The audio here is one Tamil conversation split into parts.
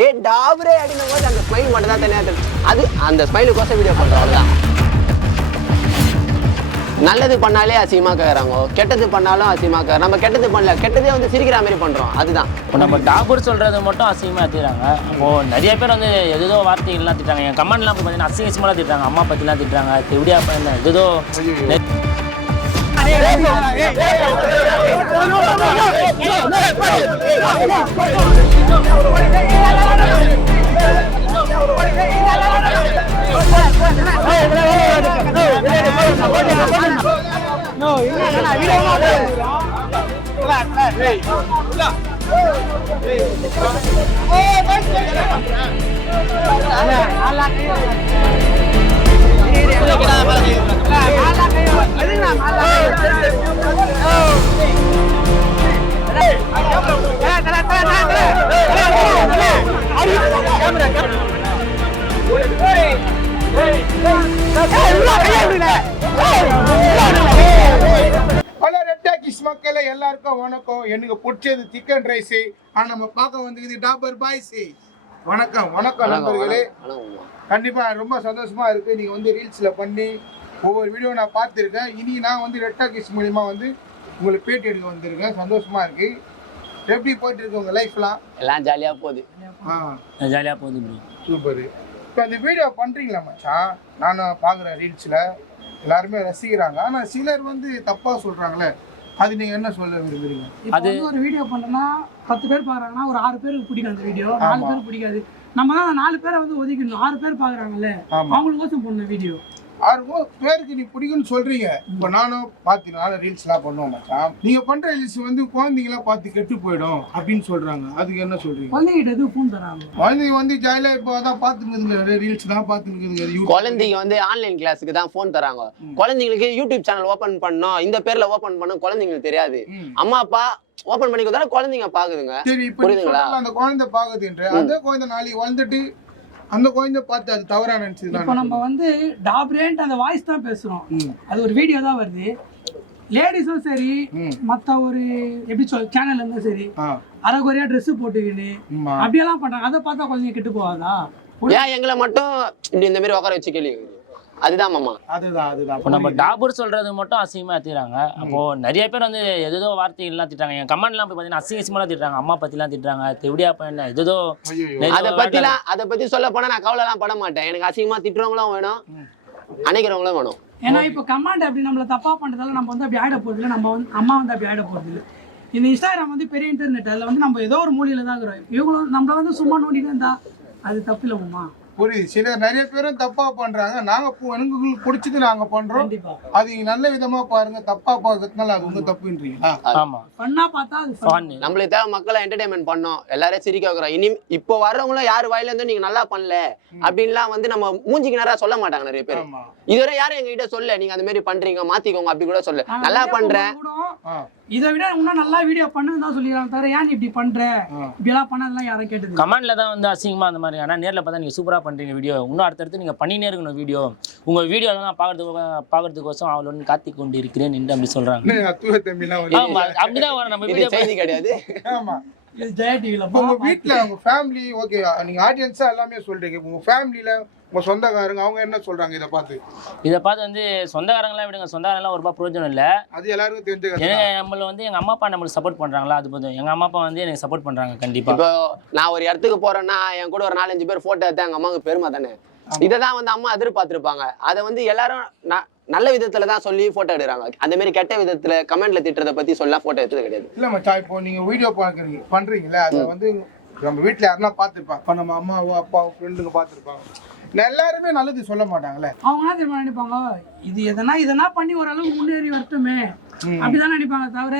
ஏய் டாப்ரே அடின போது அந்த ஸ்மைல் மட்டும் தான் தனியா அது அந்த ஸ்மைலுக்கோசம் வீடியோ பண்றோம் அவ்வளவுதான். நல்லது பண்ணாலே அசிங்கமா கேக்குறாங்க, கெட்டது பண்ணாலும் அசிங்கமா கேக்குறாங்க. நம்ம கெட்டது பண்ணல, கெட்டதே வந்து சிரிக்கிற மாதிரி பண்றோம். அதுதான் இப்போ நம்ம டாபர் சொல்றது மட்டும் அசிங்கமா திட்டுறாங்க. அப்போ நிறைய பேர் வந்து எதோ வார்த்தைகள்லாம் திட்டுறாங்க. என் கமெண்ட்லாம் பார்த்தீங்கன்னா அசிங்கமாக திட்டுறாங்க. அம்மா பத்திலாம் திட்டுறாங்க, எப்படியா பண்ண எதோ மக்களே எல்லாருக்கும் வணக்கம். எனக்கு பிடிச்சது சிக்கன் ரைஸ். ஆனா நம்ம பார்க்க வந்து டாபர் பாய்ஸ். வணக்கம் வணக்கம் நண்பர்களே. கண்டிப்பா ரொம்ப சந்தோஷமா இருக்கு. நீங்க வந்து ரீல்ஸ்ல பண்ணி ஒவ்வொரு வீடியோ நான் பார்த்துருக்கேன். இனி நான் வந்து ரெட் டாக்கிஸ் மூலியமா வந்து உங்களுக்கு பேட்டி எடுக்க வந்திருக்கேன். சந்தோஷமா இருக்கு. எப்படி போயிட்டு இருக்கு உங்க லைஃப்லாம்? எல்லாம் ஜாலியா போகுது. ஜாலியாக போகுது. சூப்பர். இப்போ அந்த வீடியோ பண்றீங்களா மச்சான்? நானும் பார்க்குறேன் ரீல்ஸ்ல எல்லாருமே ரசிக்கிறாங்க. ஆனா சிலர் வந்து தப்பா சொல்றாங்களே, அது நீங்க என்ன சொல்ல விரும்புறீங்க? அது ஒரு வீடியோ பண்ணனா 10 பேர் பாக்குறாங்கன்னா ஒரு 6 பேருக்கு பிடிக்கும் அந்த வீடியோ, 4 பேருக்கு பிடிக்காது. நம்ம தான் 4 பேரை வந்து ஒதுக்கணும். 6 பேர் பாக்குறாங்கல்ல, அவங்களுக்கோசம் பண்ண வீடியோ. 6 பேருக்கு நீ பிடிக்கும்னு சொல்றீங்க. இப்போ நானும் பார்த்தீங்கன்னா ரீல்ஸ்லாம் பண்ணுவோம் மச்சான். நீங்க பண்ற ரீல்ஸ் வந்து குழந்தைங்களாம் பார்த்து கெட்டு போயிடும் அப்படின்னு சொல்றாங்க. அதுக்கு என்ன சொல்றீங்க? குழந்தைகிட்ட எதுவும் ஃபோன் தராங்க. குழந்தைங்க வந்து ஜாலியா இப்போ அதான் பார்த்துருக்குதுங்க, ரீல்ஸ் தான் பார்த்துருக்குதுங்க. குழந்தைங்க வந்து ஆன்லைன் கிளாஸுக்கு தான் போன் தராங்க. குழந்தைங்களுக்கு யூடியூப் சேனல் ஓபன் பண்ணோம், இந்த பேர்ல ஓபன் பண்ணோம், குழந்தைங்களுக்கு தெரியாது. அம்மா அப்பா ஓபன் பண்ணி கொடுத்தா குழந்தைங்க பாக்குதுங்க. சரி, புரியுதுங்களா? அந்த குழந்தை பாக்குதுன்ற அந்த குழந்தை நாளைக்கு வந்துட்டு அந்த குழந்தை பார்த்து அது தவறா நினைச்சது. இப்போ நம்ம வந்து டாப்ரேன்ட்டு அந்த வாய்ஸ் தான் பேசுறோம், அது ஒரு வீடியோ தான் வருது. லேடிஸும் சரி, மற்ற ஒரு எப்படி சேனல் இருந்தாலும் சரி, அரைக்குறையா ட்ரெஸ் போட்டுக்கின்னு அப்படியெல்லாம் பண்றாங்க. அதை பார்த்தா குழந்தைங்க கெட்டு போவாதா? ஏன் எங்களை மட்டும் இந்த மாதிரி உட்கார வச்சு கேள்வி? அதுதான் மாமா, அதுதான். இப்போ நம்ம டாபர் சொல்றது மட்டும் அசிங்கமா திட்டுறாங்க. அப்போ நிறைய பேர் வந்து எதோ வார்த்தைகள்லாம் திட்டுறாங்க. என் கமெண்ட்லாம் போய் பார்த்தீங்கன்னா அசிங்கமாக திட்டுறாங்க. அம்மா பத்திலாம் திட்டுறாங்க, எப்படியா பண்ண எதோ. அதை பத்தி சொல்ல போனா நான் கவலைலாம் பட மாட்டேன். எனக்கு அசிங்கமா திட்டுறவங்களும் வேணும், அணைக்கிறவங்களும் வேணும். ஏன்னா இப்போ கமெண்ட் அப்படி நம்மள தப்பா பண்றதால நம்ம வந்து அப்படி ஆயிட போறது இல்லை. நம்ம வந்து அம்மா வந்து அப்படி ஆயிட போறது இல்லை. இந்த இன்ஸ்டாகிராம் வந்து பெரிய இன்டர்நெட், அதில் வந்து நம்ம ஏதோ ஒரு மூலையில தான் இருக்கிறோம். இவங்களும் நம்மள வந்து சும்மா நோண்டிட்டு இருந்தா அது தப்பு இல்லைம்மா. புரியுது. சில நிறைய பேரும் தப்பா பண்றாங்க. நாங்க எனக்கு பிடிச்சது நாங்க பண்றோம். அது நல்ல விதமா பாருங்க. தப்பா பார்க்கறதுனால அது உங்க தப்புன்றீங்களா? ஆமா, பண்ணா பார்த்தா அது நம்மளுக்கு தேவை மக்களை என்டர்டைன்மெண்ட் பண்ணோம், எல்லாரும் சிரிக்க வைக்கிறோம். இனி இப்போ வர்றவங்களும் யாரு வாயில இருந்தும் நீங்க நல்லா பண்ணல அப்படின்லாம் வந்து நம்ம மூஞ்சிக்கு நேரா சொல்ல மாட்டாங்க நிறைய பேர். இதுவரை யாரும் எங்ககிட்ட சொல்ல நீங்க அந்த மாதிரி பண்றீங்க மாத்திக்கோங்க அப்படி கூட சொல்ல. நல்லா பண்றேன், இதை விட இன்னும் நல்லா வீடியோ பண்ணுன்னு தான் சொல்லிடுறாங்க. தவிர ஏன் நீ இப்படி பண்ற, இப்படிலாம் பண்ணலாம் யாரும் கேட்டது கமெண்ட்ல தான் வந்து அசிங்கமா அந்த மாதிரி. ஆனால் நேரில் பார்த்தா நீங்க சூப்பரா பண்றீங்க வீடியோ, இன்னும் அடுத்தடுத்து நீங்க பண்ணினே இருக்கணும் வீடியோ. உங்க வீடியோலாம் பார்க்கறதுக்கோசம் அவள் ஒன்று காத்தி கொண்டு இருக்கிறேன் என்று அப்படி சொல்றாங்க. அப்படிதான் வரும் நம்ம வீடியோ. செய்தி கிடையாது. ஆமா, இது ஜெயா டிவில. உங்க வீட்டுல உங்க ஃபேமிலி ஓகே, நீங்க ஆடியன்ஸா எல்லாமே சொல்றீங்க. உங்க ஃபேமிலியில உங்க சொந்தக்காரங்க அவங்க என்ன சொல்றாங்க இதை பார்த்து வந்து சொந்தக்காரங்களாம் விடுங்க, சொந்தக்காரங்களாம் ஒரு ரூபாய் பிரயோஜனம் இல்லை. அது எல்லாருக்கும் தெரிஞ்சுக்க. நம்மள வந்து எங்க அம்மா அப்பா நம்மளுக்கு சப்போர்ட் பண்றாங்களா, அது போதும். எங்க அம்மா அப்பா வந்து எனக்கு சப்போர்ட் பண்றாங்க கண்டிப்பா. இப்போ நான் ஒரு இடத்துக்கு போறேன்னா என் கூட ஒரு 4-5 பேர் போட்டோ எடுத்தா எங்க அம்மாவுக்கு பெருமை தானே. இதைதான் வந்து அம்மா எதிர்பார்த்திருப்பாங்க. அதை வந்து எல்லாரும் நல்ல விதத்துல தான் சொல்லி போட்டோ எடுக்கிறாங்க. அந்த மாதிரி கெட்ட விதத்துல கமெண்ட்ல திட்டுறதை பத்தி சொல்ல போட்டோ எடுத்தது கிடையாது. இல்ல மச்சான், இப்போ நீங்க வீடியோ பண்றீங்களா, அதை வந்து நம்ம வீட்டுல யாருன்னா பார்த்துருப்பாங்க. இப்போ நம்ம அம்மாவோ அப்பாவோ ஃப்ரெண்டுங்க பார்த்துருப்பாங்க. எல்லாருமே நல்லது சொல்ல மாட்டாங்களே. அவங்க என்ன தெரியுமா நினைப்பாங்க, இது எதனா பண்ணி ஓரளவுக்கு முன்னேறி வரட்டுமே அப்படிதான் நினைப்பாங்க. தவிர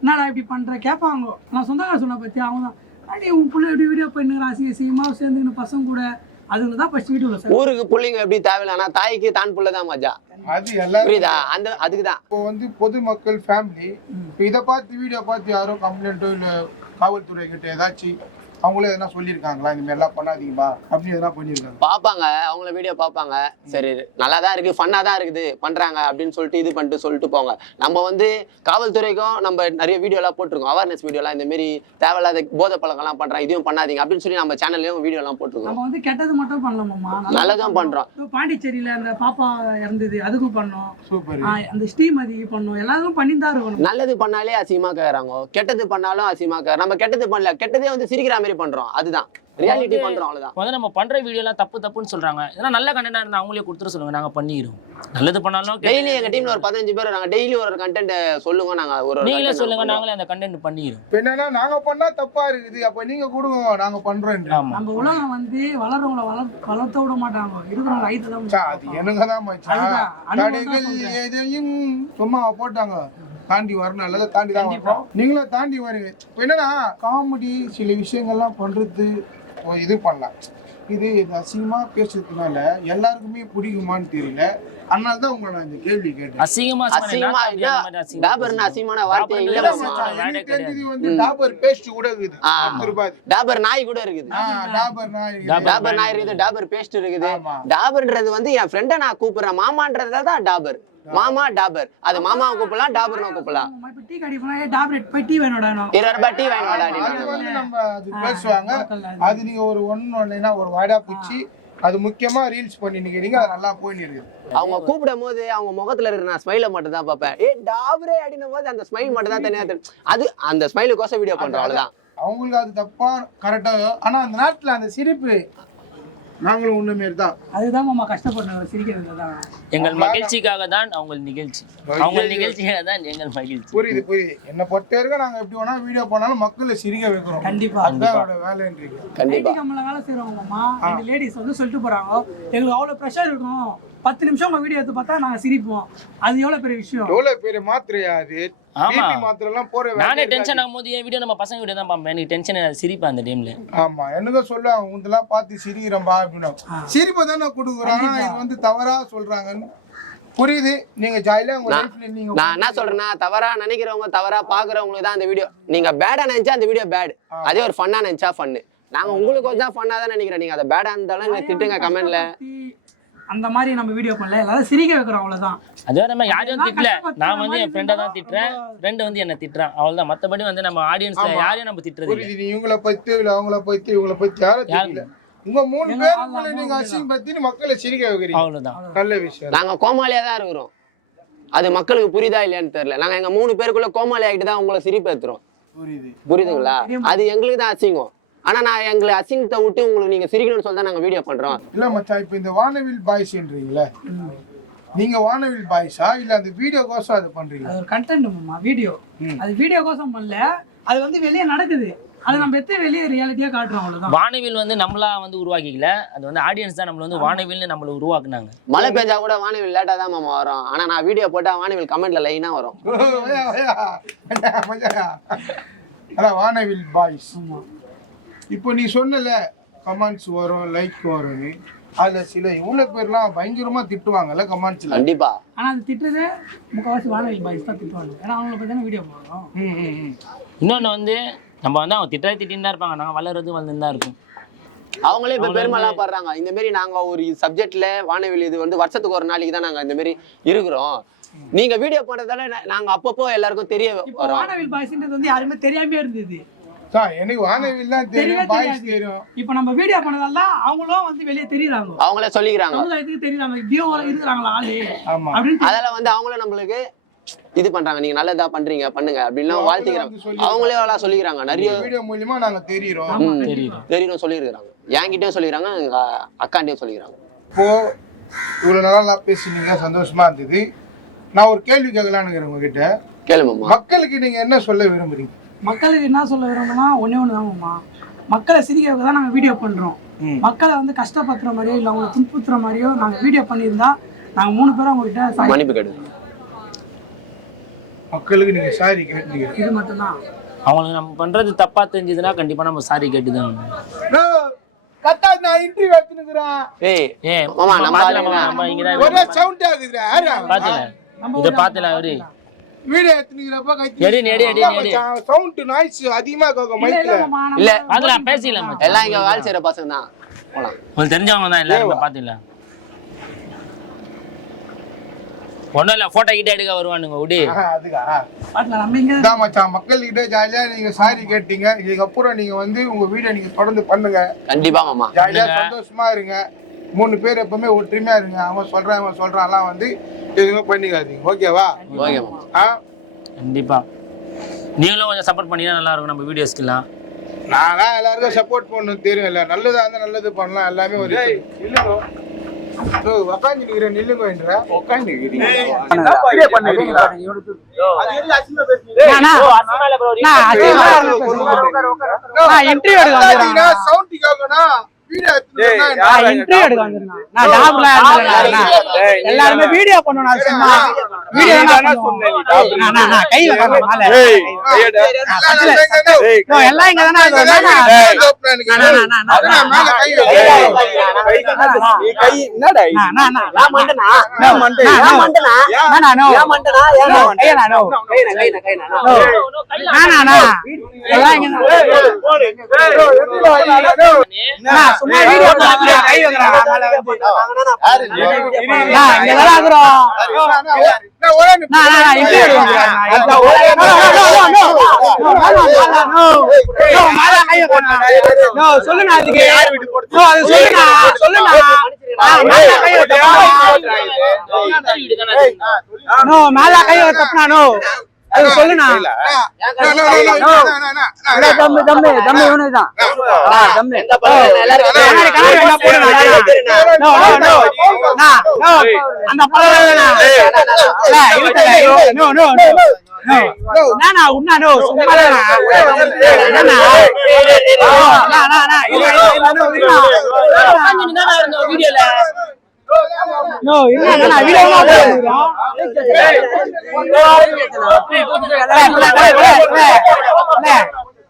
என்னடா இப்படி பண்ற கேட்பாங்க. நான் சொந்தக்கார சொன்ன பத்தி அவங்க தான் அடி உன் பிள்ளை எப்படி வீடியோ பண்ணுற அசிங்கமா சேர்ந்துக்கின்னு பசங்க கூட அதுல தான் ஃபர்ஸ்ட் வீடியோல சார். ஊருக்கு புள்ளைங்க எப்படி தேவையில்லைனா தாய்க்கு தான் புள்ள தான் மஜா. அது எல்லாரும் புரியுதா? அந்த அதுக்குதான் இப்போ வந்து பொதுமக்கள் ஃபேமிலி இதை பார்த்து வீடியோ பார்த்து யாரும் கம்ப்ளைண்ட்டோ இல்லை காவல்துறை கிட்ட ஏதாச்சும் அவங்களே எதனா சொல்லியிருக்காங்களா இந்த மாதிரி எல்லாம் பண்ணாதீங்கப்பா அப்படின்னு எதனா பண்ணியிருக்காங்க? பாப்பாங்க, அவங்கள வீடியோ பாப்பாங்க. சரி நல்லா தான் இருக்கு, ஃபன்னா தான் இருக்குது, பண்றாங்க அப்படின்னு சொல்லிட்டு இது பண்ணிட்டு சொல்லிட்டு போங்க. நம்ம வந்து காவல்துறைக்கும் நம்ம நிறைய வீடியோ எல்லாம் போட்டிருக்கோம், அவேர்னஸ் வீடியோ எல்லாம், இந்த மாதிரி தேவையில்லாத போதை பழக்கம் எல்லாம் பண்றாங்க, இதையும் பண்ணாதீங்க அப்படின்னு சொல்லி நம்ம சேனல்லையும் வீடியோ எல்லாம் போட்டிருக்கோம். நம்ம வந்து கெட்டது மட்டும் பண்ணலாமா, நல்லதான் பண்றோம். பாண்டிச்சேரியில அந்த பாப்பா இறந்தது அதுக்கும் பண்ணோம், சூப்பர். அந்த ஸ்ரீமதிக்கு பண்ணோம், எல்லாரும் பண்ணி தான் இருக்கணும். நல்லது பண்ணாலே அசிங்கமா கேக்குறாங்க, கெட்டது பண்ணாலும் அசிங்கமா கேக்குறாங்க. நம்ம கெட்டது பண்ணல, கெட்டதே வந்து சிரிக்கிற மாதிரி பண்றோம், அதுதான் ரியாலிட்டி பண்றோம், அவ்வளவுதான். வந்து நம்ம பண்ற வீடியோ எல்லாம் தப்புன்னு சொல்றாங்க. இதெல்லாம் நல்ல கண்டென்ட்டா இருந்தா அவங்களே கொடுத்துட சொல்லுங்க, நாங்க பண்ணிடுறோம். நல்லது பண்ணாலும் டெய்லி எங்க டீம்ல ஒரு 15 பேர் நாங்க டெய்லி ஒரு கண்டென்ட் சொல்லுங்க, நாங்க ஒரு நீங்களே சொல்லுங்க, நாங்களே அந்த கண்டென்ட் பண்ணிடுறோம். இப்போ என்னன்னா நாங்க பண்ணா தப்பா இருக்குது, அப்ப நீங்க கொடுங்க நாங்க பண்றோம். நம்ம உலகம் வந்து வளர்றவங்கள வளர்த்த விட மாட்டாங்க, இருக்கிறவங்க ஐட்டு தான். அது எனக்கு தான் மச்சான், தடைகள் எதையும் சும்மா போட்டாங்க தாண்டி வரணும், அல்லது தாண்டி தான் வரோம், நீங்களும் தாண்டி வரீங்க. இப்போ என்னன்னா காமெடி சில விஷயங்கள்லாம் பண்றது இது பண்ணலாம், இது அசிங்கமா பேசுறதுனால எல்லாருக்குமே பிடிக்குமான்னு தெரியல, அதனால தான் உங்களை நான் இந்த கேள்வி கேட்டேன். அசிங்கமா டாபர்னா அசிங்கமான வார்த்தை இல்ல மாமா. எனக்கு தெரிஞ்சது வந்து டாபர் பேஸ்ட் கூட இருக்குது, டாபர் நாய் கூட இருக்குது, டாபர் நாய், டாபர் நாய் இருக்குது, டாபர் பேஸ்ட் இருக்குது. ஆமா. டாபர்ன்றது வந்து என் ஃப்ரெண்டை நான் கூப்பிடுறேன் மாமான்றதால தான் டாபர், மாமா டாபர். அது மாமாவை கூப்பிடலாம், டாபர்னு கூப்பிடலாம். இப்ப டீ கடி போனா டாபரேட் போய் டீ வேணும்டா, 20 ரூபாய் டீ வாங்கினோடா. அது வந்து நம்ம அது பேசுவாங்க, அது நீங்க ஒரு ஒண்ணுன்னா ஒரு வாடா பூச்சி, அது முக்கியமா ரீல்ஸ் பண்ணி நிக்கிறீங்க, அது நல்லா போயின்னு இருக்குது. அவங்க கூப்பிடும் போது அவங்க முகத்துல இருக்கிற நான் ஸ்மைல மட்டும் தான் பார்ப்பேன். ஏ டாபரே அப்படின்னும் போது அந்த ஸ்மைல் மட்டும் தான் தனியா தெரியும். அது அந்த ஸ்மைலுக்கோசம் வீடியோ பண்றோம், அவ்வளவுதான். அவங்களுக்கு அது தப்பா கரெக்டா, ஆனா அந்த நாட்டுல அந்த சிரிப்பு நாங்களும் ஒண்ணு மாரி தான். அதுதான் மாமா கஷ்டப்படுறோம், சிரிக்கிறது தான். எங்கள் மகிழ்ச்சிக்காக தான் அவங்க நிகழ்ச்சி, அவங்க நிகழ்ச்சிக்காக தான் எங்கள் மகிழ்ச்சி. புரியுது. என்ன பொறுத்த வரைக்கும் நாங்க எப்படி வேணா வீடியோ பண்ணாலும் மக்களை சிரிக்க வைக்கிறோம், கண்டிப்பா. அதுதான் வேலைன்றீங்க. கண்டிப்பா கம்பெனில வேலை செய்யறவங்க மாமா, இந்த லேடிஸ் வந்து சொல்லிட்டு போறாங்க, எங்களுக்கு அவ்வளவு ப்ரெஷர் இருக்கும், 10 நிமிஷம் உங்க வீடியோ எடுத்து பார்த்தா நாங்க சிரிப்போம், அது எவ்வளவு பெரிய விஷயம். எவ்வளவு பெரிய மாத்திரையா அது? ஆமா, மாத்திரை எல்லாம் போற நானே டென்ஷன் ஆகும்போது என் வீடியோ நம்ம பசங்க வீடியோ தான் பார்ப்பேன், எனக்கு டென்ஷன் சிரிப்பா அந்த டைம்ல. ஆமா, எனக்கு சொல்லுவாங்க உங்களெல்லாம் பார்த்து சிரிக்கிறம்பா அப்படின்னு, சிரிப்பை தானே கொடுக்குறாங்க, இது வந்து தவறா சொல்றாங்கன்னு புரியுது. நீங்க ஜாலியா உங்க லைஃப்ல நீங்க, நான் என்ன சொல்றேன்னா, தவறா நினைக்கிறவங்க தவறா பாக்குறவங்களுக்கு தான் அந்த வீடியோ, நீங்க பேடா நினைச்சா அந்த வீடியோ பேட், அதே ஒரு ஃபன்னா நினைச்சா ஃபன்னு. நாங்க உங்களுக்கு கொஞ்சம் ஃபன்னா தான் நினைக்கிறேன், நீங்க அதை பேடா இருந்தாலும் நீங்க திட்டுங்க கமெண்ட்ல. அந்த மாதிரி நம்ம வீடியோ பண்ணல, எல்லாரும் சிரிக்க வைக்கிறோம், அவ்வளவுதான். அதே நம்ம யாரையும் திட்டல, நான் வந்து என் ஃப்ரெண்டை தான் திட்டுறேன், ஃப்ரெண்ட் வந்து என்ன திட்டுறான், அவ்வளவுதான். மத்தபடி வந்து நம்ம ஆடியன்ஸ்ல யாரையும் நம்ம திட்டுறது இல்லை. நீ இவங்களை பத்தி இல்ல அவங்கள பத்தி இவங்களை பத்தி யாரும் தெரியல, உங்க 3 பேருக்குள்ள நீங்க அசிங்கப்படுத்தி மக்களை சிரிக்க வைக்கிறீங்க, அவ்வளவுதான். நல்ல விஷயம். நாங்க கோமாளியா தான் இருக்கிறோம், அது மக்களுக்கு புரியுதா இல்லையான்னு தெரியல. நாங்க எங்க 3 பேருக்குள்ள கோமாளி ஆகிட்டு தான் உங்களை சிரிப்பேத்துறோம், புரியுதுங்களா? அது எங்களுக்கு தான் அசிங்கம். ஆனா நான் எங்களை அசிங்கத்தை விட்டு உங்களுக்கு நீங்க சிரிக்கணும்னு சொல்லி தான் நாங்க வீடியோ பண்றோம். இல்ல மச்சான், இப்ப இந்த வானவில் பாய்ஸ்ன்றீங்களே, நீங்க வானவில் பாய்ஸா இல்ல அந்த வீடியோ கோசம் அது பண்றீங்க? அது ஒரு கண்டென்ட் மாமா, வீடியோ. அது வீடியோ கோசம் பண்ணல, அது வந்து வெளியே நடக்குது, அது நம்ம எத்தனை வெளியே ரியாலிட்டியா காட்டுறோம், அவ்வளவுதான். வானவில் வந்து நம்மளா வந்து உருவாக்கிக்கல, அது வந்து ஆடியன்ஸ் தான் நம்மள வந்து வானவில்னு நம்மள உருவாக்குனாங்க. மழை பெஞ்சா கூட வானவில் லேட்டா தான் மாமா வரும், ஆனா நான் வீடியோ போட்டா வானவில் கமெண்ட்ல லைனா வரும். அதான் வானவில் பாய்ஸ். இப்போ நீ சொன்னல கமெண்ட்ஸ் வரும், லைக் வரும்னு, அதுல சில இவ்வளவு பேர்லாம் பயங்கரமா திட்டுவாங்கல்ல கமெண்ட்ஸ்ல. கண்டிப்பா. ஆனா அது திட்டுறது முக்கால்வாசி வானவில் பாய்ஸ் தான் திட்டுவாங்க, ஏன்னா அவங்கள பத்தி தானே வீடியோ போடுறோம். இன்னொன்று வந்து நம்ம வந்து அவங்க திட்டின்னு தான் இருப்பாங்க, நாங்கள் வளர்ந்து தான் இருக்கும். அவங்களே இப்ப பெருமைலாம் படுறாங்க, இந்த மாதிரி நாங்க ஒரு சப்ஜெக்ட்ல வானவில் இது வந்து வருஷத்துக்கு ஒரு நாளைக்கு தான் நாங்க இந்த மாதிரி இருக்கிறோம், நீங்க வீடியோ போடுறதால நாங்க அப்பப்போ எல்லாருக்கும் தெரிய வரும். வானவில் பாய்ஸ்ன்றது வந்து யாருமே தெரியாமே இருந்தது. எனக்கு வானவில் தான் தெரியும், பாய்ஸ் தெரியும். இப்போ நம்ம வீடியோ பண்ணதெல்லாம் அவங்களும் வந்து வெளியே தெரியுறாங்க, அவங்களே சொல்லிக்கிறாங்க, சமுதாயத்துக்கு தெரியுறாங்க, இப்படியோ இருக்கிறாங்களா ஆளு. ஆமா, அதெல்லாம் வந்து அவங்களும் நம்மளுக்கு இது பண்றாங்க, நீங்க நல்லதா பண்றீங்க பண்ணுங்க அப்படின்னு வாழ்த்துக்கிறாங்க, அவங்களே எல்லாம் சொல்லிக்கிறாங்க. நிறைய வீடியோ மூலமா நாங்க தெரியும் சொல்லியிருக்காங்க, என்கிட்டயும் சொல்லிக்கிறாங்க, எங்க அக்காண்டையும் சொல்லிக்கிறாங்க. இப்போ இவ்வளவு நல்லா பேசினீங்க, சந்தோஷமா இருந்தது. நான் ஒரு கேள்வி கேட்கலான்னு உங்ககிட்ட. கேளுமாமா. மக்களுக்கு நீங்க என்ன சொல்ல விரும்புறீங்க? மக்களுக்கு என்ன சொல்ல விரும்புனா ஒன்னே ஒண்ணுதான்மா, மக்களை சிரிக்க வைக்க தான் நாங்க வீடியோ பண்றோம். மக்களை வந்து கஷ்டப்படுத்துற மாதிரியோ இல்ல அவங்களை துன்புறுத்துற மாதிரியோ நாங்க வீடியோ பண்ணியிருந்தா நாங்க 3 பேரும் அவங்ககிட்ட மன்னிப்பு கேட்டு மக்களுக்கு நீங்க சாரி கேட்டீங்க, இது மட்டும்தான். அவங்களுக்கு நம்ம பண்றது தப்பா தெரிஞ்சதுன்னா கண்டிப்பா நம்ம சாரி கேட்டுதான். கத்தா நான் இன்டர்வியூ எடுத்துக்கிறேன். ஏய் மாமா நம்ம இங்க தான் ஒரே சவுண்ட் ஆகுதுடா. பாத்தீங்க இத பாத்தல அவரு வீடியோ எடுத்துக்கிறப்ப சவுண்ட் நாய்ஸ் அதிகமா கேட்கும் மைக்ல. இல்ல அதெல்லாம் பேசிடலாம் மச்சான். எல்லாம் இங்க வேலை செய்யற பசங்க தான் போலாம். உங்களுக்கு தெரிஞ்சவங்க தான் எல்லாரும் பாத்துல. ஒண்ணும் இல்ல போட்டோ கிட்ட எடுக்க வருவானுங்க விடு. அதுக்கா நம்ம இங்க தான் மச்சான், மக்கள் கிட்ட ஜாலியா நீங்க சாரி கேட்டீங்க. இதுக்கப்புறம் நீங்க வந்து உங்க வீடியோ நீங்க தொடர்ந்து பண்ணுங்க. கண்டிப்பா மாமா. ஜாலியா சந்தோஷமா இருங்க. 3 பேர் எப்பவுமே ஒற்றுமையா இருங்க. அவன் சொல்றான் வந்து எதுவுமே பண்ணிக்காதீங்க. ஓகேவா? ஓகே மாமா. கண்டிப்பா நீங்களும் கொஞ்சம் சப்போர்ட் பண்ணினா நல்லா இருக்கும் நம்ம வீடியோஸ்க்குலாம். நானா எல்லாருக்கும் சப்போர்ட் பண்ணணும் தெரியும். இல்ல நல்லதா இருந்தா நல்லது பண்ணலாம். எல்லாமே ஒரு உக்காந்து நில்லுங்க என்ற உக்காந்து சவுண்ட் கேட்கணும். எல்லாருமே வீடியோ பண்ணுவோம். எல்லாம் இங்க சும்மா வீடியோ கை சொல்லுண்ணா அதுக்கு சொல்லுண்ணா மேல கை தப்புனானோ அது சொல்லுண்ணா. நீ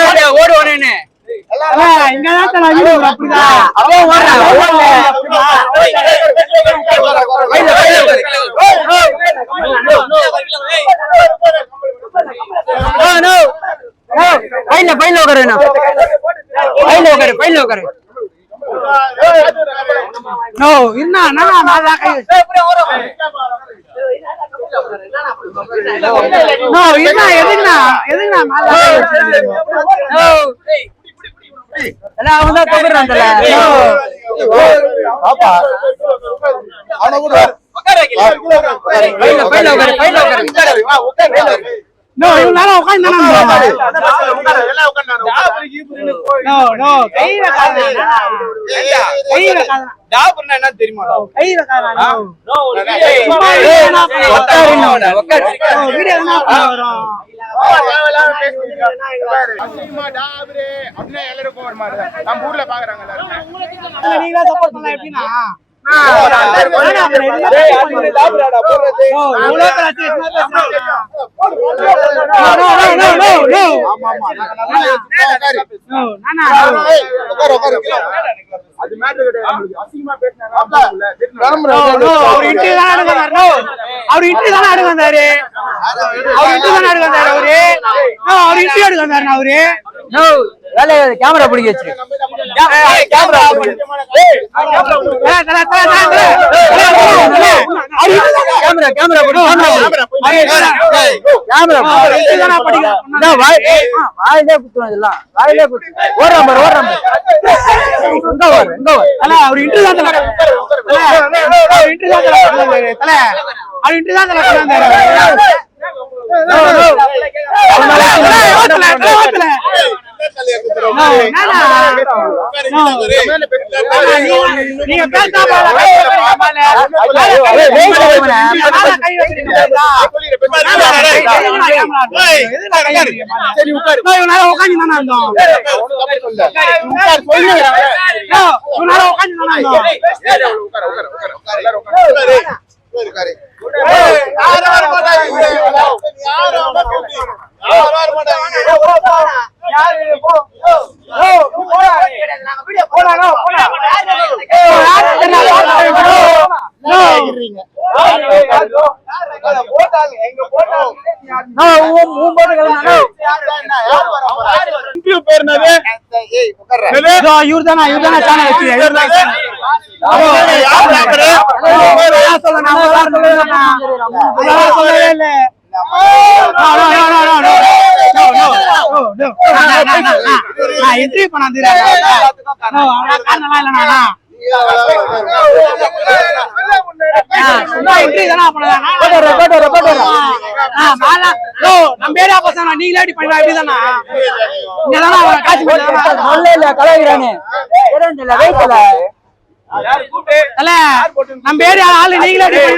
நல்லா ஓடுவானே கேமரா பிடிக்க வச்சு வாயிலே குத்துறோம் இதெல்லாம் வாயிலே குத்து ஓடுறான் பாரு அவர் இன்ட்ரு தான் நீங்க என்ட்ரி பண்ணாது நீங்களே பண்ணா எப்படிதானா கலாய்கிறானே நம்ம ஏரியா ஆளு நீங்களே கை